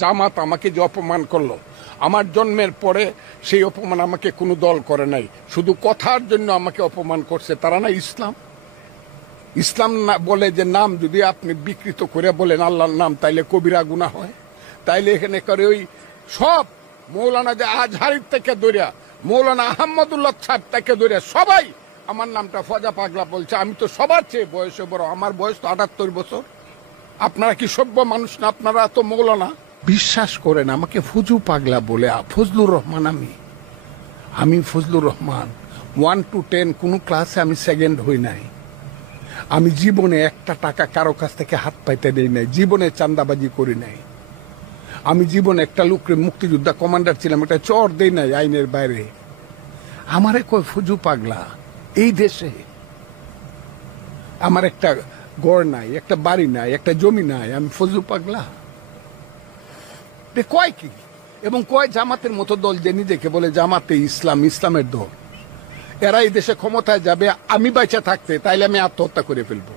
জামাত আমাকে যে অপমান করলো, আমার জন্মের পরে সেই অপমান আমাকে কোনো দল করে নাই, শুধু কথার জন্য আমাকে অপমান করছে। তারা না ইসলাম, ইসলাম না বলে যে নাম যদি আপনি বিকৃত করে বলেন আল্লাহর নাম, তাইলে কবিরা গুনাহ হয়। তাইলে এখানে করে ওই সব মৌলানা যে আজহারির থেকে দরিয়া, মৌলানা আহমদুল্লাহ সাহেব থেকে দরিয়া সবাই আমার নামটা ফজা পাগলা বলছে। আমি তো সবার চেয়ে বয়সে বড়, আমার বয়স তো 78 বছর। আপনারা কি সভ্য মানুষ না? আপনারা তো মৌলানা। বিশ্বাস করেন আমাকে ফুজু পাগলা বলে, ফজলুর রহমান আমি ফজলুর রহমান 1 to 10 কোন ক্লাসে আমি সেকেন্ড হই নাই। আমি জীবনে একটা টাকা কারো কাছ থেকে হাত পাইতে দেই নাই, জীবনে চাঁদাবাজি করি নাই। আমি জীবনে একটা লোকরে মুক্তিযোদ্ধা কমান্ডার ছিলাম, একটা চর দেই নাই আইনের বাইরে। আমারে কই ফুজু পাগলা। এই দেশে আমার একটা ঘর নাই, একটা বাড়ি নাই, একটা জমি নাই, আমি ফজলু পাগলা? কয় কি? এবং কয় জামাতের মতো দল যে নিজেকে বলে জামাতে ইসলাম, ইসলামের দল, এরা এই দেশে ক্ষমতায় যাবে আমি বাইচা থাকতে, তাইলে আমি আত্মহত্যা করে ফেলবো।